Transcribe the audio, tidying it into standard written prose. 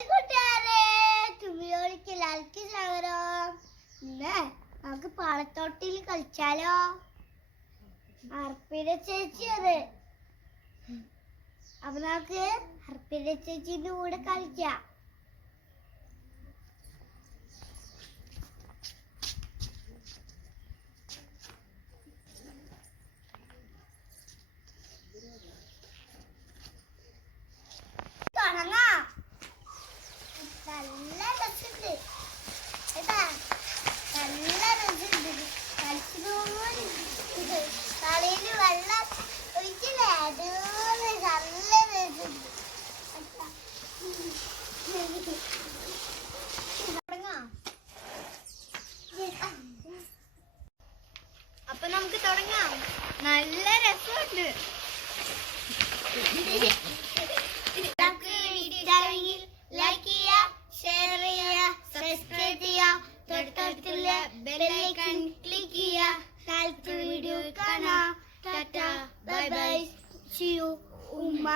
കൂട്ടുകാരെ, തുമ്പിയോളിക്ക് ലാൽക്ക് സ്വാഗതം. ഇന്ന് നമുക്ക് പാളത്തോട്ടിൽ കളിച്ചാലോ? അർപ്പിത ചേച്ചി അത്. അപ്പൊ നമുക്ക് അർപ്പിത ചേച്ചിന്റെ കൂടെ കളിക്കാം. തുടങ്ങാം. നല്ല രസമുണ്ട് കേട്ടാ, നല്ല രസമുണ്ട്. കളിച്ചിട്ട് കളിയില് വെള്ളം ഒഴിക്കില്ലേ, അതുപോലെ നല്ല രസമുണ്ട്. തുടങ്ങാം. അപ്പൊ നമുക്ക് തുടങ്ങാം. നല്ല രസമുണ്ട്. ലൈക്ക് ചെയ്യുക, ഷെയർ ചെയ്യുക, സബ്സ്ക്രൈബ് ചെയ്യുക, തൊട്ടടുത്തുള്ള ബെൽ ഐക്കൺ ക്ലിക്ക് ചെയ്യുക. അടുത്ത വീഡിയോ കാണാം. Tata, bye bye, see you, ഉമ്മ.